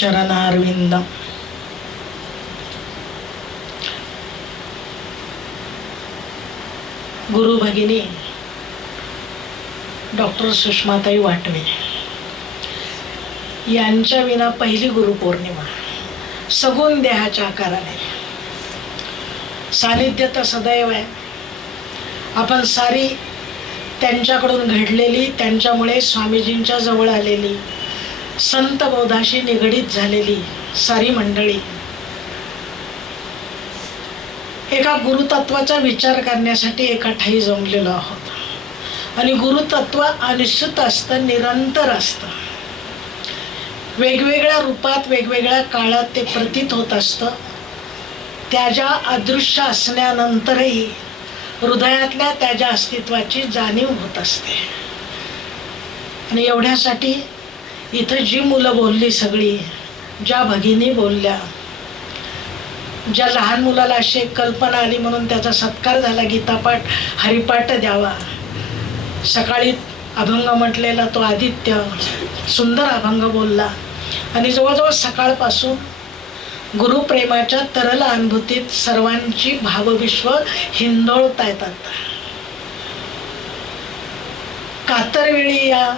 चरणारविंदम. गुरु भगिनी डॉक्टर सुषमाताई वाटवे यांच्या विना पहिली गुरुपौर्णिमा सगुण देहाच्या आकाराने. सानिध्य तर सदैव आहे. आपण सारी त्यांच्याकडून घडलेली, त्यांच्यामुळे स्वामीजींच्या जवळ आलेली, संत बोधाशी निगडीत झालेली सारी मंडळी एका गुरुतत्वाचा विचार करण्यासाठी एका ठाई जमलेलो आहोत. आणि गुरुतत्व अनिश्चित असतं, निरंतर असतं. वेगवेगळ्या रूपात वेगवेगळ्या काळात ते प्रतीत होत असतं. त्याच्या अदृश्य असण्यानंतरही हृदयातल्या त्याच्या अस्तित्वाची जाणीव होत असते. आणि एवढ्यासाठी इथं जी मुलं बोलली सगळी, ज्या भगिनी बोलल्या, ज्या लहान मुलाला अशी कल्पना आली म्हणून त्याचा सत्कार झाला, गीतापाठ हरिपाठ द्यावा. सकाळी अभंग म्हटलेला तो आदित्य सुंदर अभंग बोलला. आणि जवळजवळ सकाळपासून गुरुप्रेमाच्या तरल अनुभूतीत सर्वांची भावविश्व हिंदोळता येतात. कातरवेळी या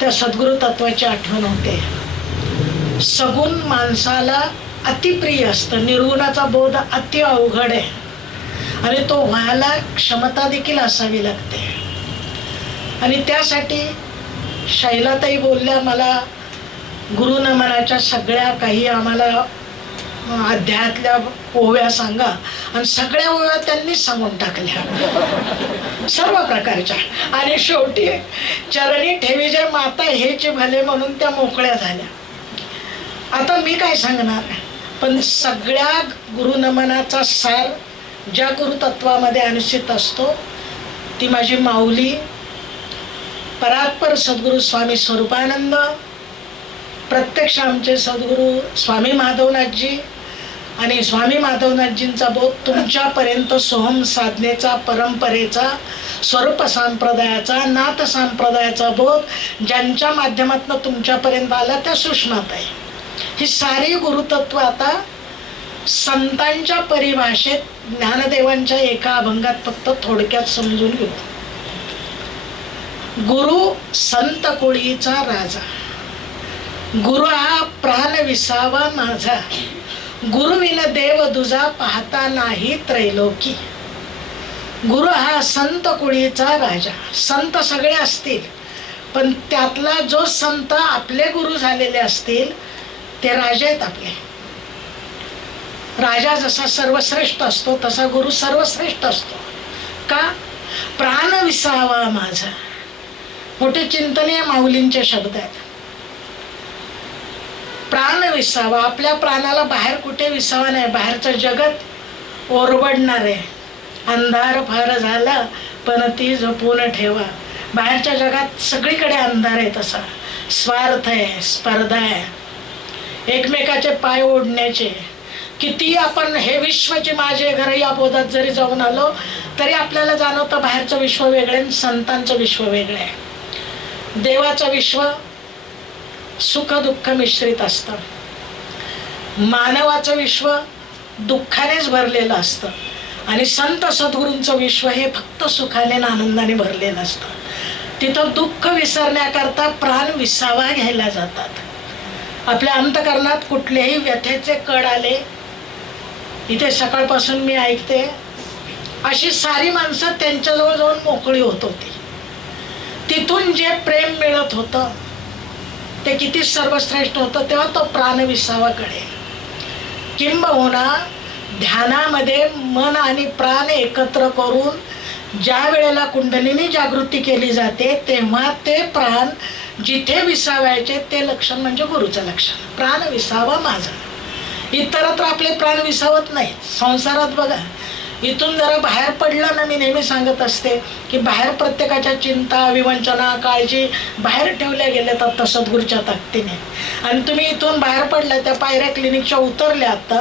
त्या सद्गुरु तत्वाची आठवण होते. सगुण माणसाला अतिप्रिय असतं, निर्गुणाचा बोध अति अवघड आहे. आणि तो व्हायला क्षमता देखील असावी लागते. आणि त्यासाठी शैलाताई बोलल्या, मला गुरुनमनाच्या सगळ्या काही आम्हाला अध्यायातल्या ओव्या सांगा. आणि सगळ्या ओव्या त्यांनीच सांगून टाकल्या सर्व प्रकारच्या. आणि शेवटी चरणी ठेवी जे माता हेचे भले म्हणून त्या मोकळ्या झाल्या. आता मी काय सांगणार, पण सगळ्या गुरुनमनाचा सार ज्या गुरुतत्वामध्ये अनुष्ठित असतो ती माझी माऊली परात्पर सद्गुरू स्वामी स्वरूपानंद, प्रत्यक्ष आमचे सद्गुरू स्वामी माधवनाथजी. आणि स्वामी माधवनाथजींचा बोध तुमच्यापर्यंत सोहम साधनेचा, परंपरेचा, स्वरूप संप्रदायाचा, नाथ संप्रदायाचा बोध ज्यांच्या माध्यमातून तुमच्यापर्यंत आला त्या सुषमाताई. ही सारी गुरुतत्व आता संतांच्या परिभाषेत ज्ञानदेवांच्या एका अभंगात फक्त थोडक्यात समजून घेऊ. गुरु संत कोळीचा राजा, गुरु हा प्राण विसावा माझा, गुरुविन देव दुजा पाहता नाही त्रैलोकी. गुरु हा संत कोळीचा राजा. संत सगळे असतील, पण त्यातला जो संत आपले गुरु झालेले असतील ते राजा आहेत आपले. राजा जसा सर्वश्रेष्ठ असतो तसा गुरु सर्वश्रेष्ठ असतो. का? प्राण विसावा माझा. मोठे चिंतनीय माऊलींचे शब्द आहेत. प्राण विसावा, आपल्या प्राणाला बाहेर कुठे विसावा नाही. बाहेरचं जगत ओरबडणार आहे. अंधार फार झाला पण ती जपून ठेवा. बाहेरच्या जगात सगळीकडे अंधार आहे. तसा स्वार्थ आहे, स्पर्धा आहे, एकमेकाचे पाय ओढण्याचे. किती आपण हे विश्वचे माझे घर या बोधात जरी जाऊन आलो तरी आपल्याला जाणवतं बाहेरचं विश्व वेगळे आणि संतांचं विश्व वेगळे आहे. देवाचं विश्व सुख दुःख मिश्रित असतं. मानवाचं विश्व दुःखानेच भरलेलं असतं. आणि संत सद्गुरूंचं विश्व हे फक्त सुखाने आणि आनंदाने भरलेलं असतं. तिथं दुःख विसरण्याकरता प्राण विसावा घ्यायला जातात. आपल्या अंतकरणात कुठलेही व्यथेचे कड आले, इथे सकाळपासून मी ऐकते, अशी सारी माणसं त्यांच्याजवळ जाऊन मोकळी होत होती. तिथून जे प्रेम मिळत होतं ते किती सर्वश्रेष्ठ होतं. तेव्हा तो प्राण विसावाकडे, किंबहुना ध्यानामध्ये मन आणि प्राण एकत्र करून ज्या वेळेला कुंडलिनी जागृती केली जाते तेव्हा ते प्राण जिथे विसावायचे ते लक्षण म्हणजे गुरुचं लक्षण. प्राण विसावा माझा. इतरत्र आपले प्राण विसावत नाहीत. संसारात बघा, इथून जरा बाहेर पडलं ना, मी नेहमी सांगत असते की बाहेर प्रत्येकाच्या चिंता, विवंचना, काळजी बाहेर ठेवल्या गेल्या आता सद्गुरूच्या ताकदीने. आणि तुम्ही इथून बाहेर पडला, त्या पायऱ्या क्लिनिकच्या उतरल्या आता,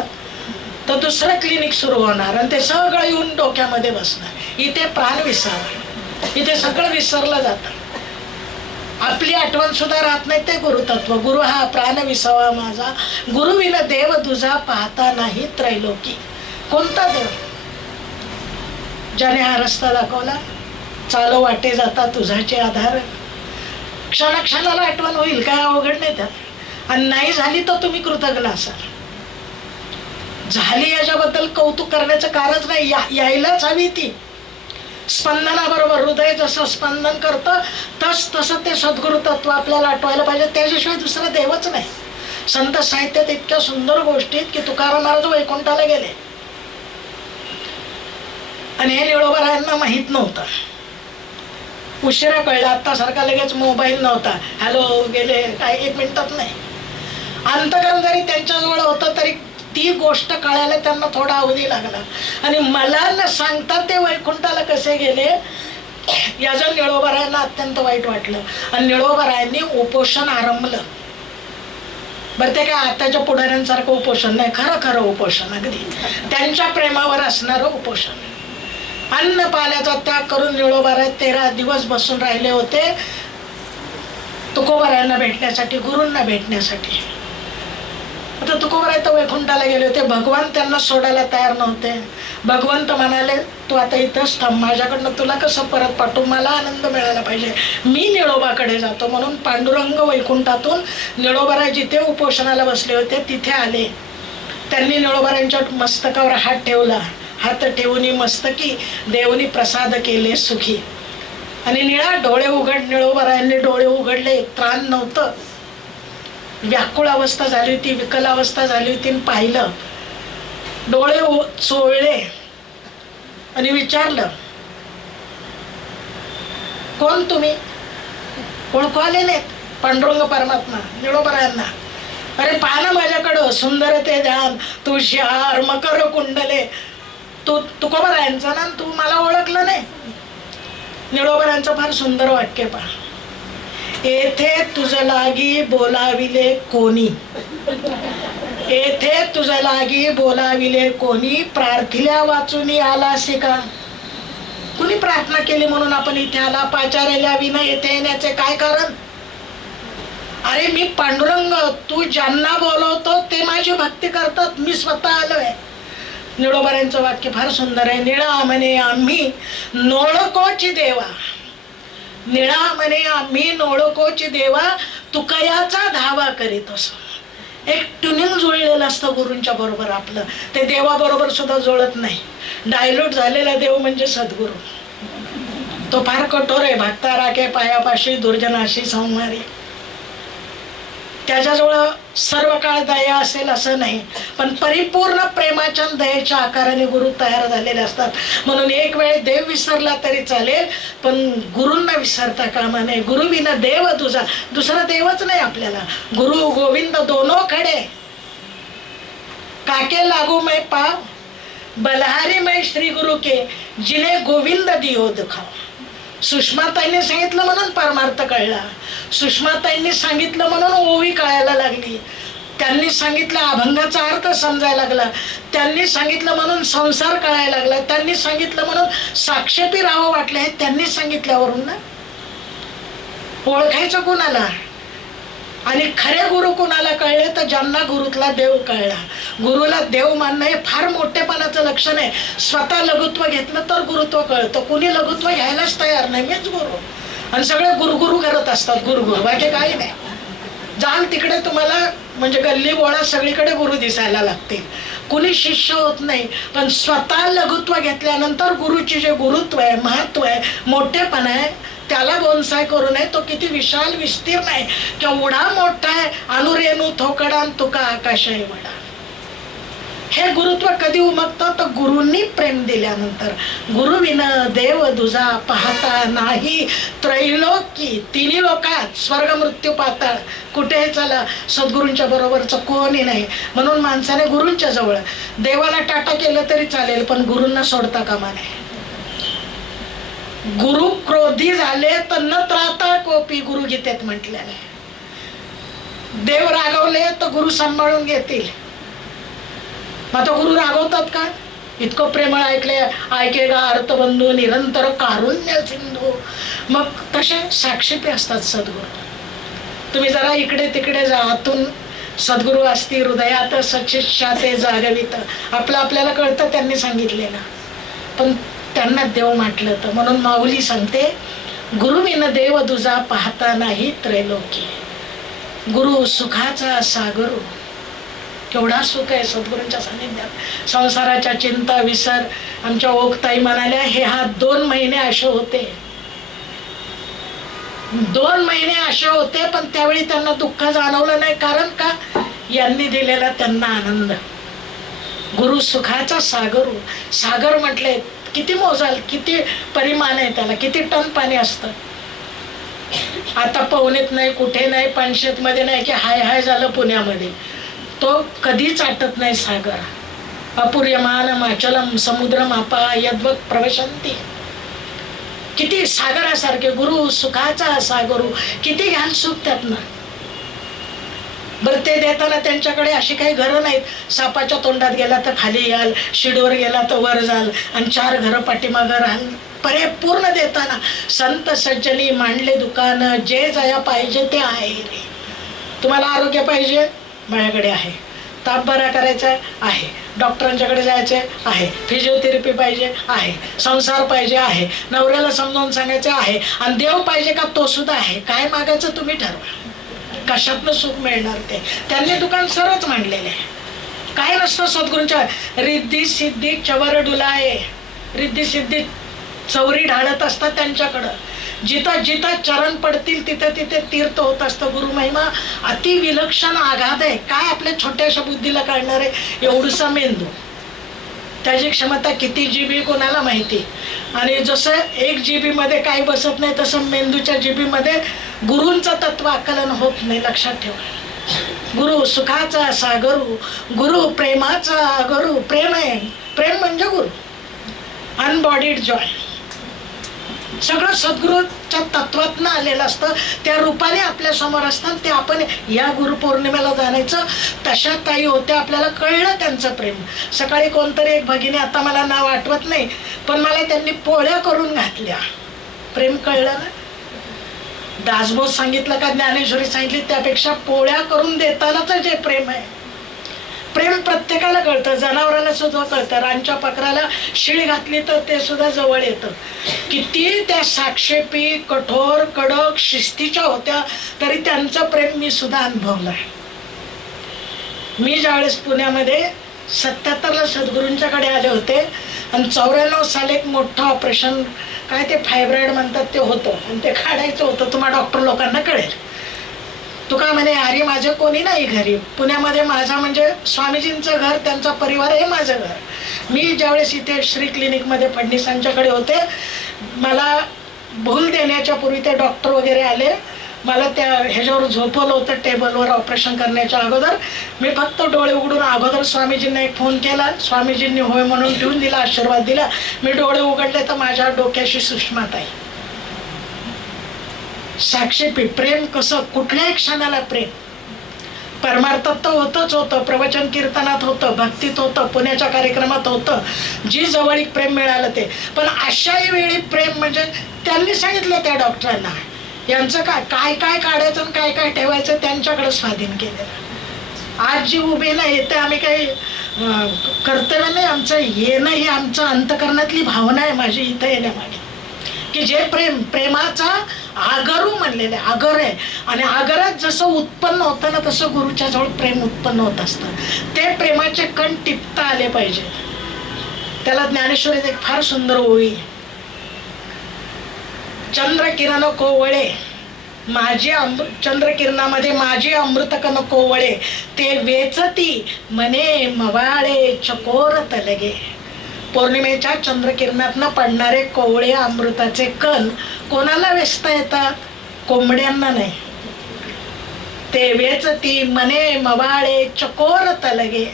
तर दुसरं क्लिनिक सुरू होणार आणि ते सगळं येऊन डोक्यामध्ये बसणार. इथे प्राण विसावा, इथे सगळं विसरलं जातं. आपली आठवण सुद्धा राहत नाही ते गुरुतत्व. गुरु हा प्राण विसावा माझा, गुरुविन देव तुझा पाहता नाही त्रैलोकी. कोणता देव? ज्याने हा रस्ता दाखवला, चालो वाटे जाता तुझाचे आधार. क्षणाक्षणाला आठवण होईल, काय अवघड नाही त्यात. आणि नाही झाली तर तुम्ही कृतज्ञ असाल. झाली याच्याबद्दल कौतुक करण्याचं कारणच नाही, यायलाच हवी ती. स्पंदनाबरोबर हृदय जसं स्पंदन करतं तसं ते सद्गुरु तत्व आपल्याला आठवायला पाहिजे. त्याच्याशिवाय दुसरा देवच नाही. संत साहित्यात इतक्या सुंदर गोष्टी आहेत की तुकाराम महाराज वैकुंठाला गेले आणि हे निळोबारायांना माहित नव्हतं. उशिरा कळलं. आता सारखा लगेच मोबाईल नव्हता, हॅलो गेले काय 1 मिनिटात नाही. अंतकरण जरी त्यांच्याजवळ होतं तरी ती गोष्ट कळायला त्यांना थोडा अवधी लागला. आणि मला न सांगता ते वैकुंठाला कसे गेले याचं निळोबारायांना अत्यंत वाईट वाटलं. आणि निळोबारायांनी उपोषण आरंभलं. बरं ते काय आताच्या पुढाऱ्यांसारखं उपोषण नाही, खरं खरं उपोषण, अगदी त्यांच्या प्रेमावर असणारं उपोषण. अन्न पाण्याचा त्याग करून निळोबाराय 13 दिवस बसून राहिले होते तुकोबारायांना भेटण्यासाठी, गुरूंना भेटण्यासाठी. आता तुकोबाराय तर वैकुंठाला गेले होते. भगवान त्यांना सोडायला तयार नव्हते. भगवंत म्हणाले तू आता इथंच थांब, माझ्याकडनं तुला कसं परत पाठवू, मला आनंद मिळायला पाहिजे, मी निळोबाकडे जातो. म्हणून पांडुरंग वैकुंठातून निळोबाराय जिथे उपोषणाला बसले होते तिथे आले. त्यांनी निळोबारायांच्या मस्तकावर हात ठेवला. हात ठेवून मस्तकी देवनी प्रसाद केले सुखी. आणि डोळे निळोबारायांनी डोळे उघडले. त्राण नव्हतं, व्याकुळ अवस्था झाली होती, विकल अवस्था झाली होती. पाहिलं, डोळे चोळले आणि विचारलं कोण तुम्ही? ओळखवाले नाहीत. पांडुरंग परमात्मा निळोबारायांना. अरे पाहा ना माझ्याकडं, सुंदर ते ध्यान, तुषार मकर कुंडले. तू तुकोबारायांचा ना, तू मला ओळखलं नाही. निळोबारायांचं फार सुंदर वाक्य पहा. येथे तुझ लागी बोलाविले कोणी, येथे तुझ लागी बोलाविले कोणी, प्रार्थिल्या वाचून आलासे का? कुणी प्रार्थना केली म्हणून आपण इथे आला? पाचार्याला विना येथे येण्याचे काय कारण? अरे मी पांडुरंग, तू ज्यांना बोलवतो ते माझी भक्ती करतात, मी स्वतः आलोय. निळोबारायांचं वाक्य फार सुंदर आहे. निळा म्हणे आम्ही नोळकोची देवा, निळा म्हणे आम्ही नोळकोची देवा, तुकयाचा धावा करीत असो. एक ट्युनिंग जुळलेलं असतं गुरूंच्या बरोबर आपलं, ते देवाबरोबर सुद्धा जुळत नाही. डायल्यूट झालेला देव म्हणजे सद्गुरू. तो फार कठोर आहे. भक्ता राखे पायापाशी, दुर्जनाशी संहारी. त्याच्याजवळ सर्व काळ दया असेल असं नाही, पण परिपूर्ण प्रेमाच्या दयेच्या आकाराने गुरु तयार झालेले असतात. म्हणून एक वेळ देव विसरला तरी चालेल, पण गुरूंना विसरता कामा नये. गुरु विना देव तुझा, दुसरा देवच नाही आपल्याला. गुरु गोविंद दोनो खडे, काके लागू मै पाव, बलहारी मै श्री गुरु के, जिने गोविंद दियो दुखाव. सुषमाताईंनी सांगितलं म्हणून परमार्थ कळला. सुषमाताईंनी सांगितलं म्हणून ओवी कळायला लागली. त्यांनी सांगितलं अभंगाचा अर्थ समजायला लागला. त्यांनी सांगितलं म्हणून संसार कळायला लागला. त्यांनी सांगितलं म्हणून साक्षेपी राहावं वाटलं. त्यांनी सांगितल्यावरून ना ओळखायचं कुणाला? आणि खरे गुरु कुणाला कळले तर ज्यांना गुरुतला देव कळला. गुरुला देव मानणं हे फार मोठेपणाचं लक्षण आहे. स्वतः लघुत्व घेतलं तर गुरुत्व कळतं. कुणी लघुत्व घ्यायलाच तयार नाही, मीच गुरु. आणि सगळे गुरुगुरु करत असतात, गुरुगुरु, बाकी काही नाही. जाल तिकडे तुम्हाला म्हणजे गल्ली बोळा सगळीकडे गुरु दिसायला लागतील. कुणी शिष्य होत नाही, पण स्वतः लघुत्व घेतल्यानंतर गुरुची जे गुरुत्व आहे, महत्व आहे, मोठेपण आहे, त्याला बोनसाय करू नये. तो किती विशाल विस्तीर्ण आहे, केवढा मोठा आहे. अनुरेणू थोकडा तुका आकाश आहे वडा. हे गुरुत्व कधी उमगतं तर गुरूंनी प्रेम दिल्यानंतर. गुरु विन देव दुजा पाहता नाही त्रैलोकी. तिन्ही लोकात स्वर्ग मृत्यू पाताळ कुठेही चला, सद्गुरूंच्या बरोबरचं कोणी नाही. म्हणून माणसाने गुरूंच्या जवळ, देवाला टाटा केलं तरी चालेल पण गुरूंना सोडता कामा नये. गुरु क्रोधी झाले तर न त्राता कोपी, गुरु गीतेत म्हटलेले. देव रागवले तर गुरु सांभाळून घेतील. मग तो गुरु रागवतात का? इतकं प्रेमळ ऐकेगा अर्थबंधू निरंतर कारुण्य सिंधू. मग तसे साक्षीपी असतात सद्गुरू. तुम्ही जरा इकडे तिकडे जा, आतून सद्गुरू असती हृदयात सचिष्या ते जागवित. आपल्याला कळतं त्यांनी सांगितलेलं, पण त्यांना देव म्हटलं तर. म्हणून माऊली सांगते, गुरुविन देव तुझा पाहता नाही त्रैलोकी. गुरु सुखाचा सागरू. केवढा सुख आहे सद्गुरूंच्या सानिध्यात. संसाराच्या चिंता विसर. आमच्या ओकताई म्हणाल्या, हे 2 महिने असे होते, 2 महिने असे होते, पण त्यावेळी त्यांना दुःख जाणवलं नाही. कारण का? यांनी दिलेला त्यांना आनंद. गुरु सुखाचा सागरू. सागर म्हटले, किती मोजाल, किती परिमाण आहे त्याला, किती टन पाणी असतं. आता पवनेत नाही, कुठे नाही, पानशेत मध्ये नाही की हाय हाय झालं पुण्यामध्ये. तो कधीच आटत नाही सागर. अपूर्यमान माचलम समुद्रम अपा यद्वत प्रवशंती. किती सागरासारखे गुरु सुखाचा सागरू. किती घ्याल सुख त्यातनं. बरं, ते देताना त्यांच्याकडे अशी काही घरं नाहीत. सापाच्या तोंडात गेला तर खाली याल, शिडवर गेला तर वर जाल, आणि 4 घरं पाठीमागं राहाल. परिपूर्ण देताना संत सज्जनी मांडले दुकान. जे जया पाहिजे ते आहे रे. तुम्हाला आरोग्य पाहिजे, माझ्याकडे आहे. ताप बरा करायचा आहे, डॉक्टरांच्याकडे जायचे आहे. फिजिओथेरपी पाहिजे आहे, संसार पाहिजे आहे, नवऱ्याला समजावून सांगायचे आहे, आणि देव पाहिजे का तो सुद्धा आहे. काय मागायचं तुम्ही ठरवा. कशातनं सुख मिळणार ते. त्यांनी दुकान सरच मांडलेले आहे. काय नसतं सद्गुरूंच्या. रिद्धी सिद्धी चवर डुलाये. रिद्धी सिद्धी चौरी ढाळत असतात त्यांच्याकडं. जिथं जिथं चरण पडतील तिथे तिथे तीर्थ होत असतं. गुरुमहिमा अति विलक्षण आघात आहे. काय आपल्या छोट्याशा बुद्धीला काढणार आहे एवढूसा मेंदू. त्याची क्षमता किती GB कोणाला माहिती. आणि जसं 1 GB मध्ये काही बसत नाही, तसं मेंदूच्या GB मध्ये गुरूंचं तत्व आकलन होत नाही. लक्षात ठेवा. गुरु सुखाचा सागरू. गुरु प्रेमाचा गुरु. प्रेम आहे. प्रेम म्हणजे गुरु. Unbodied Joy. सगळं सद्गुरूच्या तत्वातनं आलेलं असतं. त्या रूपाने आपल्या समोर असतात. ते आपण या गुरुपौर्णिमेला जाणायचं. तशा ताई होत्या. आपल्याला कळलं त्यांचं प्रेम. सकाळी कोणतरी एक भगिनी, आता मला नाव आठवत नाही, पण मला त्यांनी पोळ्या करून घातल्या. प्रेम कळलं ना. दासबोध सांगितलं का ज्ञानेश्वरी सांगितली, त्यापेक्षा पोळ्या करून देतानाच जे प्रेम आहे. प्रेम प्रत्येकाला कळतं. जनावराला सुद्धा कळतं. रानच्या पाखराला शिळ घातली तर ते सुद्धा जवळ येतं. किती त्या साक्षेपी कठोर कडक शिस्तीच्या होत्या, तरी त्यांचं प्रेम मी सुद्धा अनुभवलं आहे. मी ज्यावेळेस पुण्यामध्ये 77ला सद्गुरूंच्याकडे आले होते, आणि 94 साली एक मोठं ऑपरेशन, काय ते फायब्रॉइड म्हणतात ते होतं, आणि ते काढायचं होतं. तुम्हाला डॉक्टर लोकांना कळेल. तुका म्हणे, अरे माझं कोणी नाही घरी. पुण्यामध्ये माझा म्हणजे स्वामीजींचं घर, त्यांचा परिवार, हे माझं घर. मी ज्यावेळेस इथे श्री क्लिनिकमध्ये फडणीसांच्याकडे होते, मला भूल देण्याच्या पूर्वी ते डॉक्टर वगैरे आले. मला त्या ह्याच्यावर झोपवलं होतं टेबलवर ऑपरेशन करण्याच्या अगोदर. मी फक्त डोळे उघडून अगोदर स्वामीजींना एक फोन केला. स्वामीजींनी होय म्हणून ठेवून दिला, आशीर्वाद दिला. मी डोळे उघडले तर माझ्या डोक्याशी सुषमाताई. साक्षीपी. प्रेम कसं, कुठल्याही क्षणाला प्रेम. परमार्थात तर होतच होतं, प्रवचन कीर्तनात होतं, भक्तीत होतं, पुण्याच्या कार्यक्रमात होतं, जी जवळीक प्रेम मिळालं ते. पण अशाही वेळी प्रेम म्हणजे त्यांनी सांगितलं त्या डॉक्टरांना, यांचं काय काय काढायचं आणि काय काय ठेवायचं त्यांच्याकडे स्वाधीन केलेलं. आज जी उभे नाही येते, आम्ही काही कर्तव्य नाही. आमचं येणं ही आमचं अंतकरणातली भावना आहे माझी इथं येण्यामागे. की जे प्रेम, प्रेमाचा आगरू म्हणलेले, आगर आहे. आणि आगरात जसं उत्पन्न होतं ना, तसं गुरुच्या जवळ प्रेम उत्पन्न होत असतं. ते प्रेमाचे कण टिपता आले पाहिजे. त्याला ज्ञानेश्वरीत एक फार सुंदर ओळी, चंद्रकिरण कोवळे माझी चंद्रकिरणामध्ये माझी अमृतकन कोवळे, ते वेचती मने मवाळे चकोर तलगे. पौर्णिमेच्या चंद्रकिरणातनं पडणारे कोवळे अमृताचे कण कोणाला वेचता येतात? कोंबड्यांना नाही. ते वेचती मने मवाळे चकोर तलगे.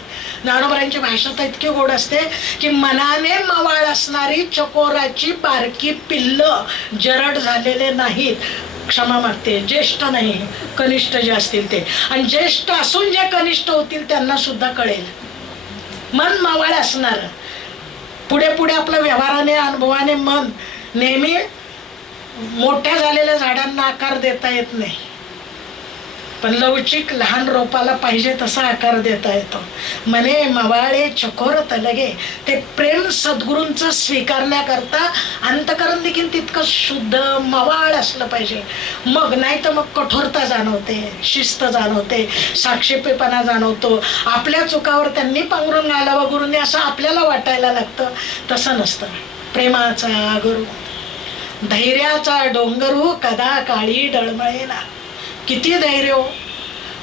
ज्ञानोबरांची भाषा तर इतकी गोड असते की मनाने मवाळ असणारी चकोराची बारकी पिल्ल जरड झालेले नाहीत. क्षमा मागते, ज्येष्ठ नाही, कनिष्ठ जे असतील ते. आणि ज्येष्ठ असून जे कनिष्ठ होतील त्यांना सुद्धा कळेल. मन मवाळ असणार पुढे पुढे आपलं व्यवहाराने अनुभवाने मन नेहमी मोठ्या झालेल्या झाडांना आकार देता येत नाही, पण लवचिक लहान रोपाला पाहिजे तसा आकार देता येतो. मने मवाळे चकोर तलगे, ते प्रेम सद्गुरूंचं स्वीकारण्याकरता अंतकरण देखील तितकं शुद्ध मवाळ असलं पाहिजे. मग नाही तर मग कठोरता जाणवते, शिस्त जाणवते, साक्षेपीपणा जाणवतो. आपल्या चुकावर त्यांनी पांघरून घालावं गुरुने असं आपल्याला वाटायला लागतं. तसं नसतं. प्रेमाचा गुरु, धैर्याचा डोंगरू, कदा काळी डळमळेना. किती धैर्य हो.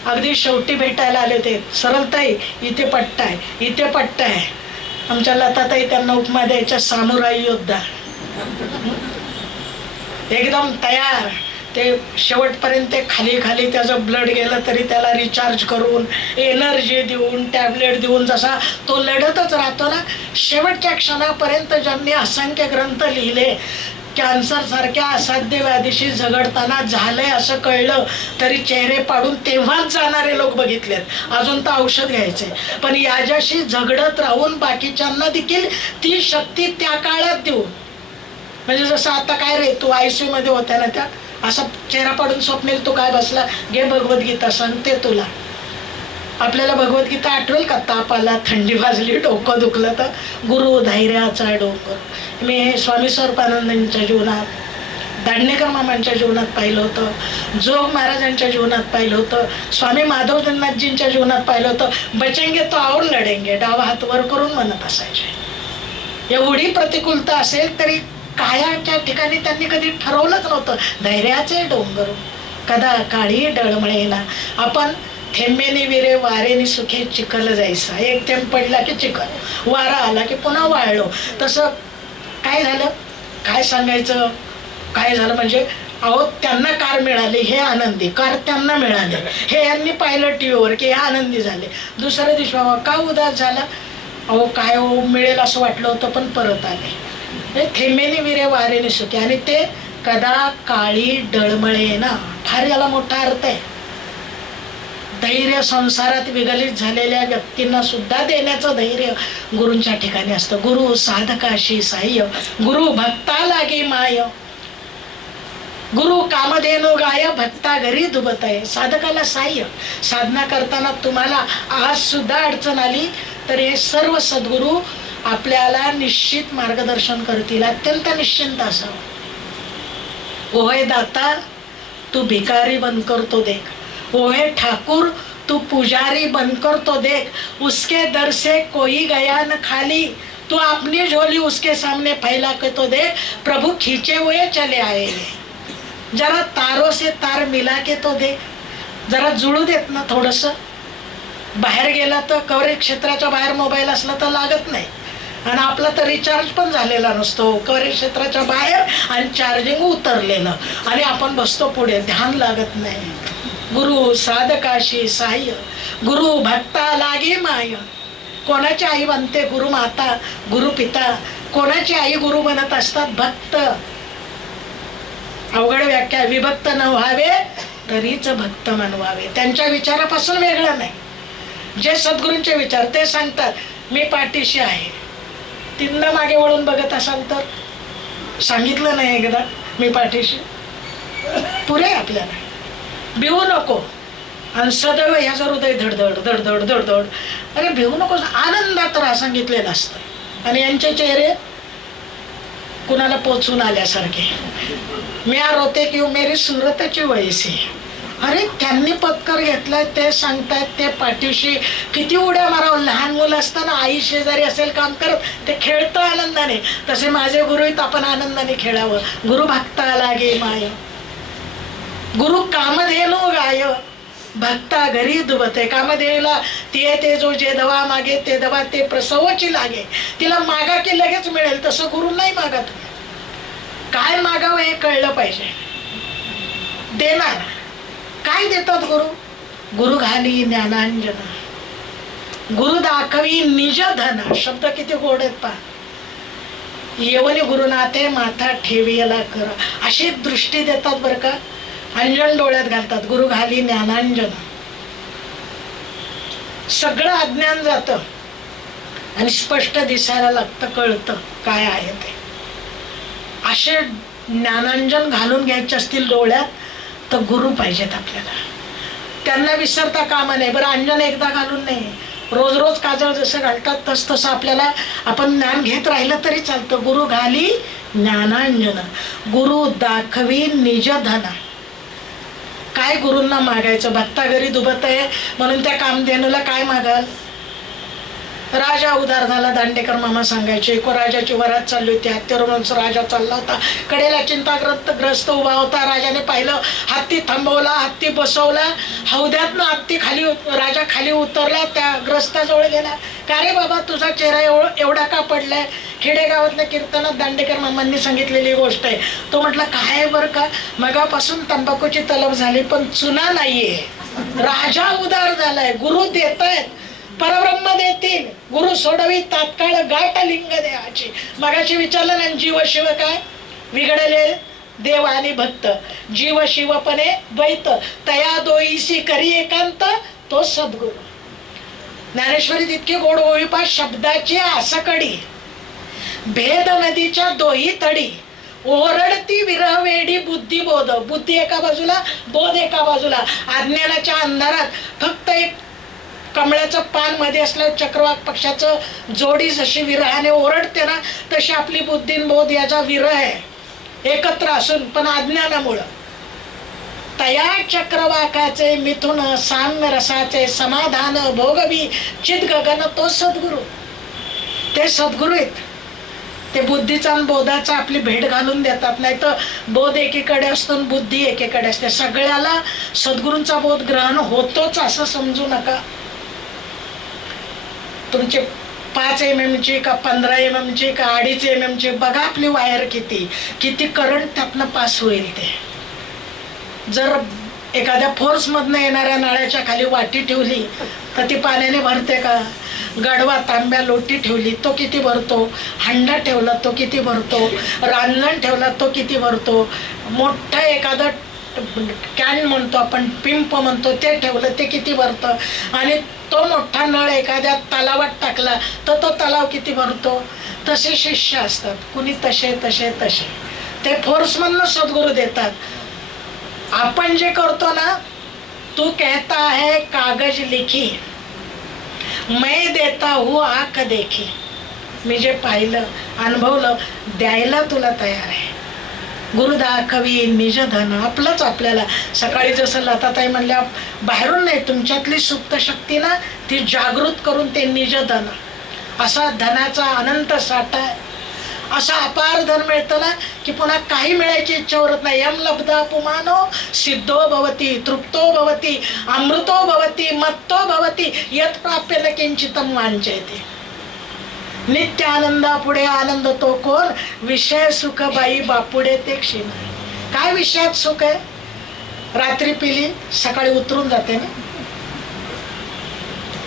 अगदी शेवटी भेटायला आले ते, सरलताई इथे पट्टा आहे, इथे पट्टा आहे. आमच्या लताताई त्यांना उपमा द्यायच्या, सामुराई योद्धा, एकदम तयार. ते शेवटपर्यंत खाली खाली त्याचं ब्लड गेलं तरी त्याला रिचार्ज करून, एनर्जी देऊन, टॅबलेट देऊन जसा तो लढतच राहतो ना, शेवटच्या क्षणापर्यंत ज्यांनी असंख्य ग्रंथ लिहिले. कॅन्सर सारख्या असाध्य व्याधीशी झगडताना झालंय असं कळलं तरी चेहरे पाडून तेव्हाच जाणारे लोक बघितलेत. अजून तर औषध घ्यायचे, पण याच्याशी झगडत राहून बाकीच्यांना देखील ती शक्ती त्या काळात देऊन, म्हणजे जसं आता काय रे तू ICU मध्ये होत्या ना, त्या असा चेहरा पाडून स्वप्नेल तू काय बसला, घे भगवद्गीता सांगते तुला. आपल्याला भगवद्गीता आठवेल का? ताप आला, थंडी वाजली, डोकं दुखलं तर गुरु धैर्याचा डोंगर. मी हे स्वामी स्वरूपानंदांच्या जीवनात, दांडेकर मामांच्या जीवनात पाहिलं होतं, जोग महाराजांच्या जीवनात पाहिलं होतं, स्वामी माधवनाथजींच्या जीवनात पाहिलं होतं. बचेंगे तो और लढेंगे, डावा हात वर करून म्हणत असायचे. एवढी प्रतिकूलता असेल तरी कायाच्या ठिकाणी त्यांनी कधी ठरवलंच नव्हतं, धैर्याचे डोंगर कदा काळी डळमळेना. आपण थेंबेने विरे वारेने सुखे चिखल जायचा, एक थेंब पडला की चिखल, वारा आला की पुन्हा वाळलो. तसं काय झालं, काय सांगायचं, काय झालं म्हणजे अहो त्यांना कार मिळाली हे आनंदी, कार त्यांना मिळाले हे यांनी पाहिलं टीव्हीवर की हे आनंदी झाले. दुसऱ्या दिवशी का उदास झाला, अहो काय हो मिळेल असं वाटलं होतं पण परत आले. थेंबेने विरे वारेने सुखे, आणि ते कदा काळी डळमळे ना, फार याला मोठा अर्थ आहे. धैर्य संसारात विगलित झालेल्या व्यक्तींना सुद्धा देण्याचं धैर्य गुरूंच्या ठिकाणी असतं. गुरु साधकाशी साह्य, गुरु भक्ता लागे माय, गुरु कामधेनु गाय, भक्ता घरी दुबत आहे. साधकाला साह्य, साधना करताना तुम्हाला आज सुद्धा अडचण आली तर हे सर्व सद्गुरू आपल्याला निश्चित मार्गदर्शन करतील. अत्यंत निश्चिंत असावं. ओहे दाता तू भिकारी बनकर तो देख, ओहे ठाकुर तू पुजारी बनकर तो देख, उसके दर से कोई गया न खाली, तू अपनी झोली उसके सामने फैला के तो देख, प्रभु खींचे हुए चले आए. जरा तारों से तार मिला के तो देख, जरा जुळू देत ना थोडस. बाहेर गेला तर कव्हरेज क्षेत्राच्या बाहेर मोबाईल असला तर लागत नाही, आणि आपला तर रिचार्ज पण झालेला नसतो कव्हरेज क्षेत्राच्या बाहेर, आणि चार्जिंग उतरलेलं, आणि आपण बसतो पुढे, ध्यान लागत नाही. गुरु साधकाशी साह्य, गुरु भक्ता लागे माय. कोणाची आई बनते गुरु माता, गुरु पिता. कोणाची आई गुरु बनत असतात? भक्त. अवघड व्याख्या, विभक्त न व्हावे तरीच भक्त म्हणवावे. त्यांच्या विचारापासून वेगळं नाही. जे सद्गुरूंचे विचार ते सांगतात, मी पाठीशी आहे. तिथनं मागे वळून बघत असाल तर सांगितलं नाही एकदा मी पाठीशी, पुरे आपल्याला. भिवू नको, आणि सदैव ह्याचं हृदय धडधड धडधड धडधड. अरे भिवू नको, आनंदात राहा सांगितलेलं असतं. आणि यांचे चेहरे कुणाला पोचून आल्यासारखे. म्या रोते की मेरी सुरतची वयसी. अरे त्यांनी पत्कर घेतलाय ते सांगतायत, ते पाठीशी किती उड्या मारावं. लहान मुलं असताना आई शेजारी असेल काम करत, ते खेळतं आनंदाने. तसे माझे गुरु आहेत, आपण आनंदाने खेळावं. गुरु भक्ता लागे माय, गुरु कामधेनु गाय, भक्ता घरी दुबते. कामधेनुला ते ते जो जे दवा मागे ते दवा ते प्रसवची लागे. तिला मागा की लगेच मिळेल, तसं गुरु नाही मागत. काय मागावं हे कळलं पाहिजे. देणार काय देतात गुरु? गुरु घाली ज्ञानांजन, गुरु दाखवी निज धन. शब्द किती गोड आहेत पहा. येवनी गुरुनाथे माथा ठेवीला कर, अशी दृष्टी देतात बरं का. अंजन डोळ्यात घालतात. गुरु घाली ज्ञानांजन, सगळं अज्ञान जातं. आणि स्पष्ट दिसायला लागतं, कळतं काय आहे ते. असे ज्ञानांजन घालून घ्यायचे असतील डोळ्यात तर गुरु पाहिजेत आपल्याला. त्यांना विसरता कामा नये. बरं, अंजन एकदा घालून नाही, रोज रोज काजळ जसं घालतात तस तसं आपल्याला आपण ज्ञान घेत राहिलं तरी चालतं. गुरु घाली ज्ञानांजन, गुरु दाखवी निज धना. काय गुरूंना मागायचं? भत्ता घरी दुबत आहे म्हणून त्या कामधेनूला काय मागाल? राजा उदार झाला, दांडेकर मामा सांगायचे. एको राजाची वरात चालली होती, हत्तीवरून राजा चालला होता. कडेला चिंताग्रस्त उभा होता. राजाने पाहिलं, हत्ती थांबवला, हत्ती बसवला, हौद्यातनं हत्ती खाली, राजा खाली उतरला, त्या ग्रस्ताजवळ गेला. का रे बाबा, तुझा चेहरा एवढा का पडलाय? खेडेगावातल्या कीर्तनात दांडेकर मामांनी सांगितलेली गोष्ट आहे. तो म्हटलं, काय बरं का, मगापासून तंबाखूची तलब झाली पण चुना नाहीये. राजा उदार झालाय, गुरु देतायत, परब्रह्म देतील, गुरु सोडवी तात्काळ गाठ लिंग देवाची. मगाशी विचारलं ना, जीव शिव काय? बिघडले देव आणि भक्त, जीव शिवपणे द्वैत, तया दोईसी करी एकांत, तो सद्गुरु. ज्ञानेश्वरीत इतके गोड ओळीपा, शब्दाची आसकडी, भेद नदीच्या दोही तडी, ओरडती विरह वेडी बुद्धी बोध. बुद्धी एका बाजूला, बोध एका बाजूला. अज्ञानाच्या अंधारात फक्त एक कमळाचं पान मध्ये असलं चक्रवाक पक्षाचं जोडी जशी विरहाने ओरडते ना, तशी आपली बुद्धी बोध याचा विरह आहे एकत्र असून, पण अज्ञानामुळं. तया चक्रवाकाचे मिथुन साम्य रसाचे समाधान भोगवी चित गगन, तो सद्गुरु. ते सद्गुरु आहेत. ते बुद्धीचा आणि बोधाचा आपली भेट घालून देतात. नाही तर बोध एकीकडे असतो, बुद्धी एकीकडे असते. सगळ्याला सद्गुरूंचा बोध ग्रहण होतोच असं समजू नका. तुमचे 5 mm ची का 15 mm ची का 2.5 mm ची, बघा आपली वायर किती करंट त्यातनं पास होईल. ते जर एखाद्या फोर्स मधनं येणाऱ्या नाळ्याच्या खाली वाटी ठेवली तर ती पाण्याने भरते का? गडवा तांब्या लोटी ठेवली तो किती भरतो? हंडा ठेवला तो किती भरतो? रांजण ठेवला तो किती भरतो? मोठं एखादं कॅन म्हणतो आपण, पिंप म्हणतो, ते ठेवलं ते किती भरतं? आणि तो मोठा नळ एखाद्या तलावात टाकला तर तो तलाव किती भरतो? तसे शिष्य असतात, कुणी तसे तसे तसे. ते फोर्समधनं सद्गुरू देतात. आपण जे करतो ना, तू कहता है कागज लिखी, मैं देता हूँ आंख देखी. मी जे पाहिलं, अनुभवलं, द्यायला तुला तयार आहे. गुरु दाखवी निज धन. आपलंच आपल्याला. सकाळी जसं लताताई म्हणल्या, बाहेरून नाही, तुमच्यातली सुप्त शक्ती ना, ती जागृत करून ते निज धन, असा धनाचा अनंत साठा आहे. असं अपार धन मिळतं ना की पुन्हा काही मिळायची इच्छा उरत नाही. यम लब्धा पुमानो सिद्धो भवती, तृप्तो भवती, अमृतो भवती, मत्तो भवती, यत् प्राप्य न किंचितम वांछेते. नित्य आनंदा पुढे आनंद तो कोण? विषय सुख बाई बापुडे ते क्षीण. काय विषयात सुख आहे? रात्री पिली, सकाळी उतरून जाते ना.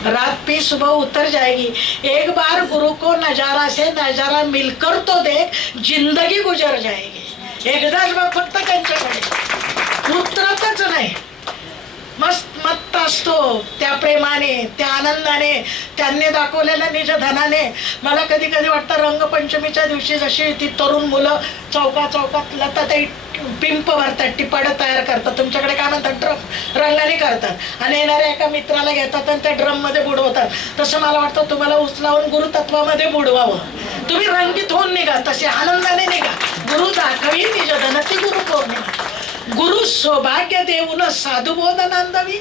रात पी सुबह उतर जाएगी. एक बार गुरु को नजारा से नजारा मिलकर तो देख, जिंदगी गुजर जाएगी. एकदाच बघ फक्त त्यांच्याकडे, उतरतच नाही. मस्त असतो त्या प्रेमाने, त्या आनंदाने, त्यांनी दाखवलेल्या निज धनाने. मला कधी कधी वाटतं, रंगपंचमीच्या दिवशी जशी ती तरुण मुलं चौकात लताताई पिंप भरतात, टिपाडं तयार करतात. तुमच्याकडे काय म्हणतात? ड्रम. रंगाने करतात आणि येणाऱ्या एका मित्राला घेतात आणि त्या ड्रम मध्ये बुडवतात. तसं मला वाटतं तुम्हाला उचलावून गुरुतत्वामध्ये बुडवावं. तुम्ही रंगीत होऊन निघा, तसे आनंदाने निघा. गुरु दाखवी निज धन, ती गुरु पौर्णिमा. गुरु सौभाग्य देऊन साधुबोध नांदवी.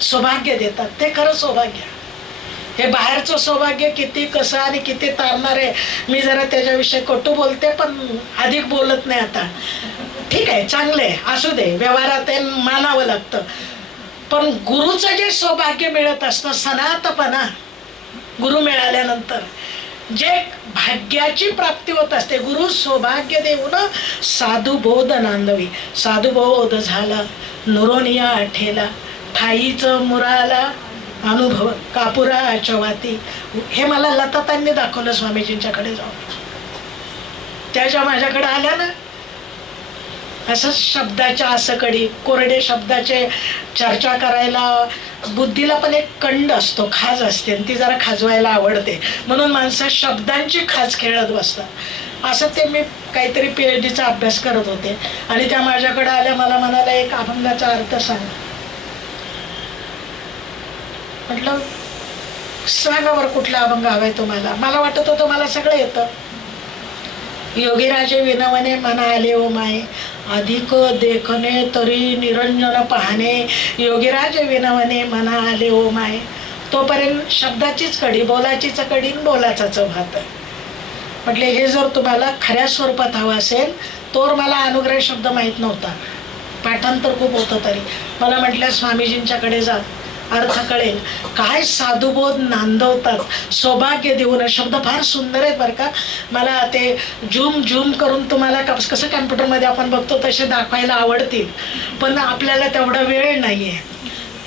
सौभाग्य देतात, ते खरं सौभाग्य. हे बाहेरचं सौभाग्य किती कसं आणि किती तारणार आहे. मी जरा त्याच्याविषयी कटू बोलते, पण अधिक बोलत नाही आता. ठीक आहे, चांगलं आहे, असू दे, व्यवहारात मानावं लागतं. पण गुरुचं जे सौभाग्य मिळत असतं, सनातपणा, गुरु मिळाल्यानंतर जे भाग्याची प्राप्ती होत असते. गुरु सौभाग्य देऊन साधुबोध नांदवी. साधुबोध झाला नुरोनिया ठेला, ठाईचं मुराला अनुभव कापुराच्या वाती. हे मला लतातांनी दाखवलं स्वामीजींच्याकडे जाऊन. त्याच्या माझ्याकडे आल्या ना, असं शब्दाच्या आसकडी, कोरडे शब्दाचे चर्चा करायला, बुद्धीला पण एक कंड असतो, खाज असते, आणि ती जरा खाजवायला आवडते, म्हणून माणसं शब्दांची खाज खेळत बसतात. असं ते मी काहीतरी PhD अभ्यास करत होते आणि त्या माझ्याकडे आल्या, मला म्हणाला एक अभंगाचा अर्थ सांग. म्हटलं सांगा बरं कुठला अभंग हवाय तुम्हाला. मला वाटत होतं मला सगळं येतं. योगीराजे विनवणे मना आले ओ माये, अधिक देखणे तरी निरंजन पाहणे. योगीराजे विनवणे मना आले ओ माये. तोपर्यंत शब्दाचीच कडी, बोलाचीच कडी, बोलाचाच भात. म्हटले हे जर तुम्हाला खऱ्या स्वरूपात हवं असेल तर मला अनुग्रह शब्द माहीत नव्हता, पाठांतर खूप होतं तरी. मला म्हटलं स्वामीजींच्याकडे जा, अर्थ कळेल. काय साधुबोध नांदवतात, सौभाग्य देऊन. शब्द फार सुंदर आहेत बरं का. मला ते झूम करून तुम्हाला कसं कॅम्प्युटरमध्ये आपण बघतो तसे दाखवायला आवडतील, पण आपल्याला तेवढा वेळ नाही आहे.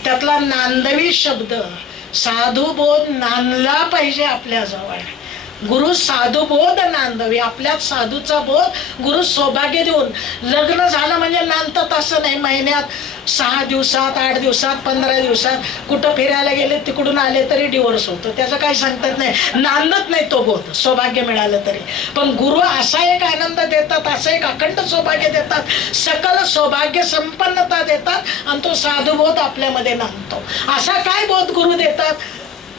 त्यातला नांदवी शब्द, साधुबोध नांदला पाहिजे आपल्याजवळ. गुरु साधुबोध नांदवी, आपल्यात साधूचा बोध गुरु सौभाग्य देऊन. लग्न झालं म्हणजे नांदतात असं नाही. महिन्यात 6 दिवसात, 8 दिवसात, 15 दिवसात कुठं फिरायला गेले, तिकडून आले तरी डिवोर्स होतो. त्याचं काही सांगतात नाही, नांदत नाही तो बोध, सौभाग्य मिळालं तरी. पण गुरु असा एक आनंद देतात, असं एक अखंड सौभाग्य देतात, सकल सौभाग्य संपन्नता देतात, आणि तो साधुबोध आपल्यामध्ये नांदतो. असा काय बोध गुरु देतात?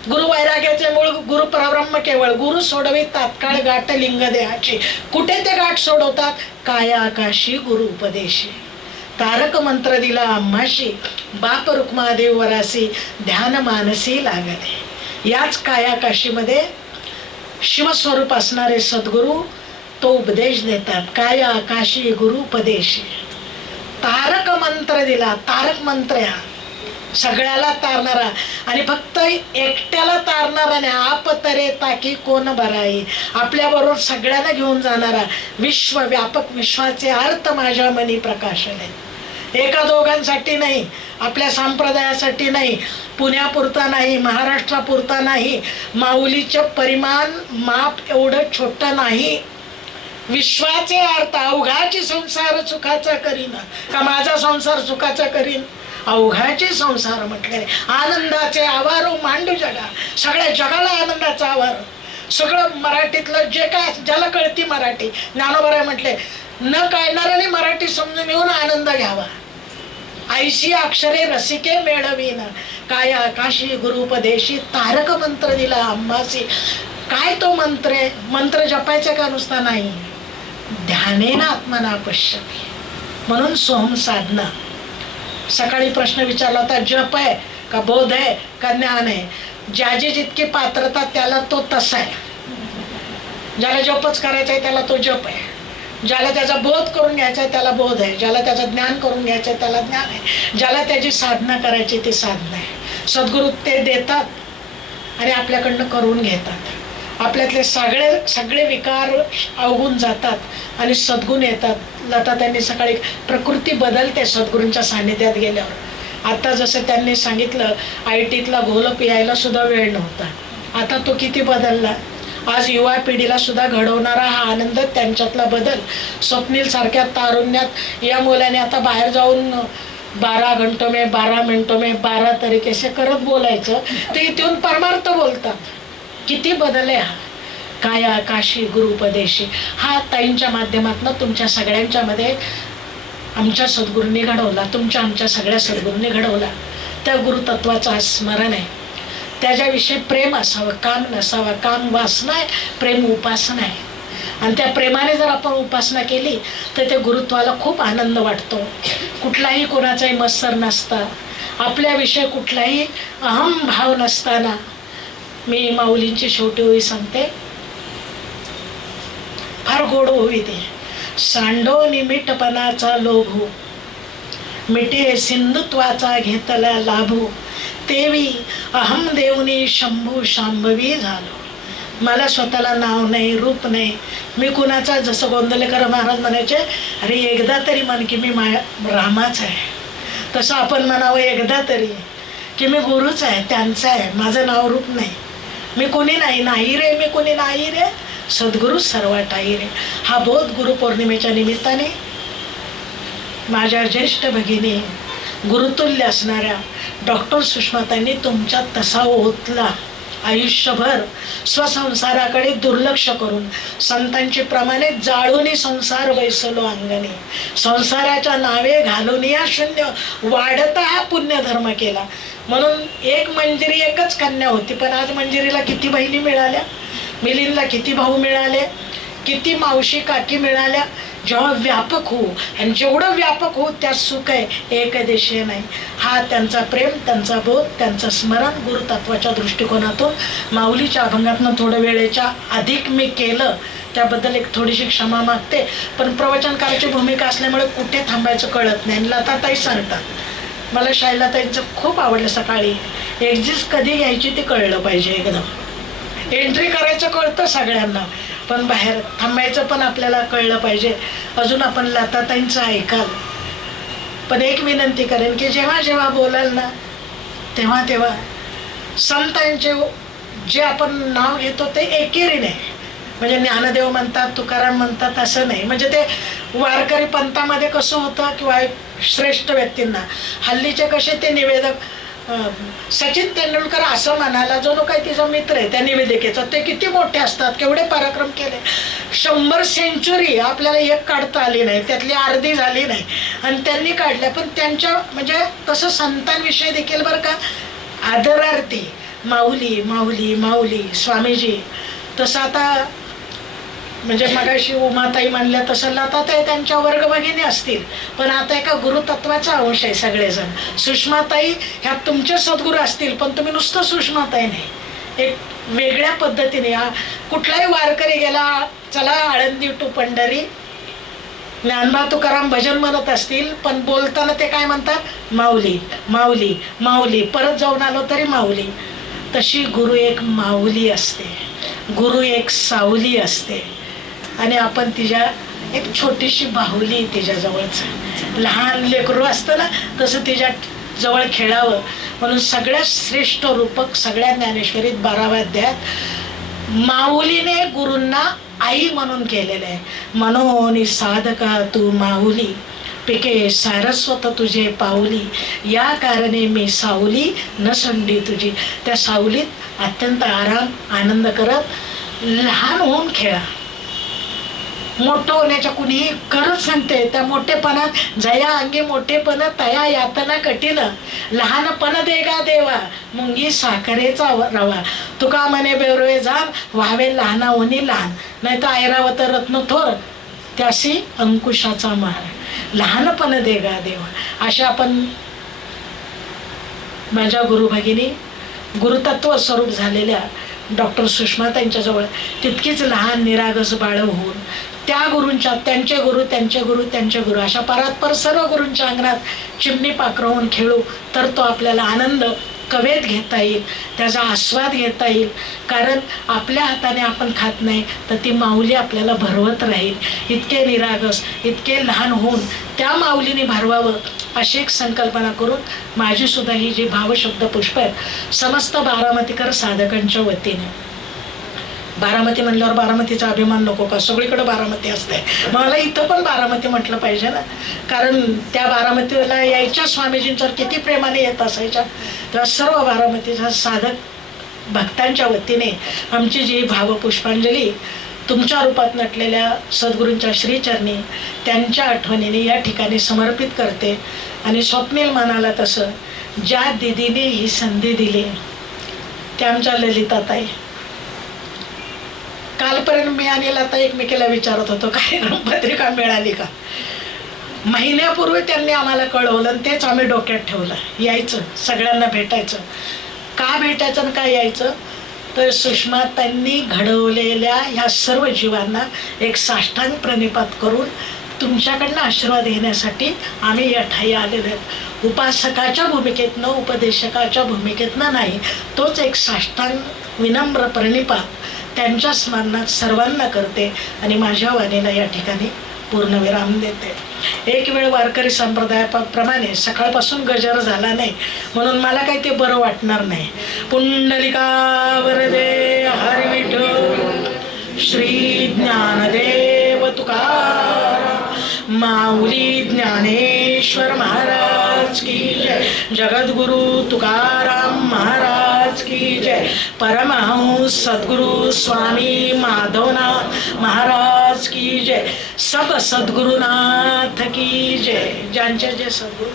गुरु वैराग्याचे मूळ, गुरु परब्रह्म केवळ. गुरु सोडवी तात्काळ गाठ लिंग देहाची. कुठे ते गाठ सोडवतात? काया आकाशी गुरु उपदेशी. तारक मंत्र दिला आम्हाशी, बाप रुक्मादेव वरासी, ध्यान मानसी लागले. याच कायाकाशीमध्ये शिवस्वरूप असणारे सद्गुरु तो उपदेश देतात. काया आकाशी गुरु उपदेशी. तारक मंत्र दिला. तारक मंत्र हा सगळ्याला तारणारा, आणि फक्त एकट्याला तारणारा नाही. आप तरे ताकी कोण बराई. आपल्याबरोबर सगळ्यांना घेऊन जाणारा, विश्वव्यापक, विश्वाचे अर्थ माझ्या मनी प्रकाशने. एका दोघांसाठी नाही, आपल्या संप्रदायासाठी नाही, पुण्यापुरता नाही, महाराष्ट्रापुरता नाही, माऊलीचं परिमाण माप एवढं छोटं नाही. विश्वाचे अर्थ. अवघाची संसार सुखाचा करीन, का माझा संसार सुखाचा करीन? अवघाचे संसार म्हटले. आनंदाचे आवारो मांडू जगा. सगळ्या जगाला आनंदाचा आवार. सगळं मराठीतलं जे काय, ज्याला कळती मराठी, ज्ञानोबराय म्हटले, न कळणाऱ्याने मराठी समजून येऊन आनंद घ्यावा. ऐशी अक्षरे रसिके मेळवीन, काय आकाशी गुरुपदेशी. तारक मंत्र दिला आम्हासी. काय तो मंत्र आहे? मंत्र जपायचा का नुसता नाही, ध्यानेन आत्मना पश्यति. म्हणून सोहम साधना. सकाळी प्रश्न विचारला होता, जप आहे का बोध आहे का ज्ञान आहे? ज्याची जितकी पात्रता त्याला तो तसा आहे. ज्याला जपच करायचा आहे त्याला तो जप आहे, ज्याला त्याचा बोध करून घ्यायचा आहे त्याला बोध आहे, ज्याला त्याचं ज्ञान करून घ्यायचं आहे त्याला ज्ञान आहे, ज्याला त्याची साधना करायची ती साधना आहे. सद्गुरू ते देतात आणि आपल्याकडनं करून घेतात. आपल्यातले सगळे विकार अवगून जातात आणि सद्गुण येतात. लता त्यांनी सकाळी प्रकृती बदलते सद्गुरूंच्या सान्निध्यात गेल्यावर. आता जसं त्यांनी सांगितलं, ITतला घोल पियायला सुद्धा वेळ नव्हता, आता तो किती बदलला. आज युवा पिढीला सुद्धा घडवणारा हा आनंद, त्यांच्यातला बदल. स्वप्नील सारख्या तारुण्यात या मुलाने आता बाहेर जाऊन 12 घंटों में 12 मिनटों में 12 तरीके से करत बोलायचं, ते इथून परमार्थ बोलतात. किती बदल आहे हा. काय आकाशी गुरुपदेशी. हा ताईंच्या माध्यमातून तुमच्या सगळ्यांच्या मध्ये आमच्या सद्गुरूंनी घडवला, तुमच्या आमच्या सगळ्या सद्गुरूंनी घडवला. त्या गुरुतत्वाचं स्मरण आहे. त्याच्याविषयी प्रेम असावं, काम नसावं. काम वासना आहे, प्रेम उपासना आहे. आणि त्या प्रेमाने जर आपण उपासना केली तर ते गुरुत्वाला खूप आनंद वाटतो. कुठलाही कोणाचाही मत्सर नसता, आपल्याविषयी कुठलाही अहम भाव नसताना. मी माऊलींची शेवटी ओळी सांगते, फार गोड होई ते. सांडो निमिटपणाचा लोभू, मिटे सिंधुत्वाचा घेतला लाभू. तेवी अहम देवनी शंभू शांभवी झालो. मला स्वतःला नाव नाही, रूप नाही, मी कुणाचा, जसं गोंदलेकर महाराज म्हणायचे, अरे एकदा तरी म्हण की मी रामाच आहे, तसं आपण म्हणावं एकदा तरी की मी गुरुच आहे, त्यांचा आहे, माझं नाव रूप नाही, मी कोणी नाही, नाही रे मी कोणी नाही रे, सद्गुरू सर्वाटाई रे. हा बोध गुरुपौर्णिमेच्या निमित्ताने माझ्या ज्येष्ठ भगिनी, गुरुतुल्य असणाऱ्या डॉक्टर सुषमाताईंनी तुमच्यात तसा ओतला. आयुष्यभर स्वसंसाराकडे दुर्लक्ष करून संतांची प्रमाणे जाळूनी संसार वैसलो अंगणी, संसाराच्या नावे घालून या शून्य वाढता हा पुण्यधर्म केला. म्हणून एक मंजिरी एकच कन्या होती, पण आज मंजिरीला किती बहिणी मिळाल्या, मिलिंदला किती भाऊ मिळाले, किती मावशी काकी मिळाल्या. जेव्हा व्यापक होऊ, आणि जेवढं व्यापक होऊ त्यात सुख आहे, एकदेशीय नाही. हा त्यांचा प्रेम, त्यांचा बोध, त्यांचं स्मरण गुरुतत्वाच्या दृष्टिकोनातून माऊलीच्या अभंगातनं थोडं वेळेच्या अधिक मी केलं, त्याबद्दल एक थोडीशी क्षमा मागते. पण प्रवचनकाराची भूमिका असल्यामुळे कुठे थांबायचं कळत नाही. लताताई सांगतात, मला शायलाताईंचं खूप आवडलं. सकाळी एक्झिस्ट कधी घ्यायची ते कळलं पाहिजे. एकदम एंट्री करायचं कळतं सगळ्यांना, पण बाहेर थांबायचं पण आपल्याला कळलं पाहिजे. अजून आपण लताताईंचं ऐकाल, पण एक विनंती करेन की जेव्हा जेव्हा बोलाल ना, तेव्हा तेव्हा संतांचे जे आपण नाव घेतो ते एकेरीने, म्हणजे ज्ञानदेव म्हणतात, तुकाराम म्हणतात असं नाही. म्हणजे ते वारकरी पंथामध्ये कसं होतं किंवा श्रेष्ठ व्यक्तींना, हल्लीचे कसे ते निवेदक, सचिन तेंडुलकर असं म्हणाला, जो लोक आहे तिचा मित्र आहे त्या निवेदिकेचा, ते किती मोठे असतात, केवढे पराक्रम केले. 100 सेंचुरी आपल्याला एक काढता आली नाही, त्यातली अर्धी झाली नाही, आणि त्यांनी काढल्या. पण त्यांच्या म्हणजे तसं संतांविषयी देखील बरं का आदरार्थी माऊली माऊली माऊली स्वामीजी. तसं आता म्हणजे मगाशी उमाताई म्हणल्या तसं लताताई त्यांच्या वर्ग भगिनी असतील, पण आता एका गुरुतत्वाचा अंश आहे सगळेजण. सुषमाताई ह्या तुमचे सद्गुरू असतील, पण तुम्ही नुसतं सुषमाताई नाही, एक वेगळ्या पद्धतीने. कुठलाही वारकरी गेला, चला आळंदी टू पंढरी, ज्ञानबा तुकाराम भजन म्हणत असतील, पण बोलताना ते काय म्हणतात, माऊली माऊली माऊली. परत जाऊन आलो तरी माऊली. तशी गुरु एक माऊली असते, गुरु एक सावली असते, आणि आपण तिच्या एक छोटीशी बाहुली तिच्याजवळच. लहान लेकरू असतं ना, तसं तिच्या जवळ खेळावं. म्हणून सगळ्यात श्रेष्ठ रूपक सगळ्या ज्ञानेश्वरीत 12व्या अध्यायात माऊलीने गुरूंना आई म्हणून केलेलं आहे. मनोनी साधका तू माऊली, पिके सारस्वत तुझे पाऊली, या कारणे मी सावली न संडी तुझी. त्या सावलीत अत्यंत आराम आनंद करत लहान होऊन खेळा. मोठं होण्याच्या कुणीही खरंच सांगते, त्या मोठेपणात जया अंगी मोठेपण तया यातना कठीण, लहानपण देगा देवा मुंगी साखरेचा रवा. तुका म्हणे बेवरवे जाण व्हावे लहाना होणी लहान, नाही तर ऐरावत रत्न थोर त्यासी अंकुशाचा मार. लहानपण देगा देवा. अशा आपण माझ्या गुरु भगिनी गुरुतत्व स्वरूप झालेल्या डॉक्टर सुषमाताईंच्या जवळ तितकीच लहान निरागस बाळ होऊन त्या गुरूंच्या, त्यांचे गुरु त्यांचे गुरु त्यांचे गुरु, अशा परात्पर सर्व गुरूंच्या अंगणात चिमणी पाखरवून खेळू, तर तो आपल्याला आनंद कवेत घेता येईल, त्याचा आस्वाद घेता येईल. कारण आपल्या हाताने आपण खात नाही, तर ती माऊली आपल्याला भरवत राहील. इतके निरागस, इतके लहान होऊन त्या माऊलीने भरवावं, अशी एक संकल्पना करून माझी सुद्धा ही जी भावशब्द पुष्प आहेत समस्त बारामतीकर साधकांच्या वतीने. बारामती म्हणल्यावर बारामतीचा अभिमान नको का, सगळीकडे बारामती असते, मला इथं पण बारामती म्हटलं पाहिजे ना. कारण त्या बारामतीला यायच्या स्वामीजींच्यावर किती प्रेमाने येत असायच्या. तेव्हा सर्व बारामतीच्या साधक भक्तांच्या वतीने आमची जी भावपुष्पांजली तुमच्या रूपात नटलेल्या सद्गुरूंच्या श्रीचरणी त्यांच्या आठवणीने या ठिकाणी समर्पित करते. आणि स्वप्नील म्हणाला तसं, ज्या दिदीने ही संधी दिली त्या आमच्या ललिताताई. कालपर्यंत मी आणि लता एकमेकीला विचारत होतो काय पत्रिका मिळाली का. महिन्यापूर्वी त्यांनी आम्हाला कळवलं, आणि तेच आम्ही डोक्यात ठेवलं, यायचं सगळ्यांना भेटायचं. का भेटायचं आणि काय यायचं, तर सुषमाताईंनी घडवलेल्या ह्या सर्व जीवांना एक साष्टांग प्रणिपात करून तुमच्याकडनं आशीर्वाद घेण्यासाठी आम्ही या ठाई आलेलो आहेत. उपासकाच्या भूमिकेतनं, उपदेशकाच्या भूमिकेतनं नाही, तोच एक साष्टांग विनम्र प्रणिपात त्यांच्या स्मरणात सर्वांना करते आणि माझ्या वाणीला या ठिकाणी पूर्णविराम देते. एक वेळ वारकरी संप्रदायाप्रमाणे सकाळपासून गजर झाला नाही, म्हणून मला काही ते बरं वाटणार नाही. पुंडलिका वरदे हरी विठ्ठल श्री ज्ञानदेव तुकाराम माऊली ज्ञानेश्वर महाराज की जय, जगद्गुरु तुकाराम महाराज की जय, परमहंस सद्गुरु स्वामी माधवनाथ महाराज की जय, सब सद्गुरुनाथ की जय. ज्यांचे जे सद्गुरू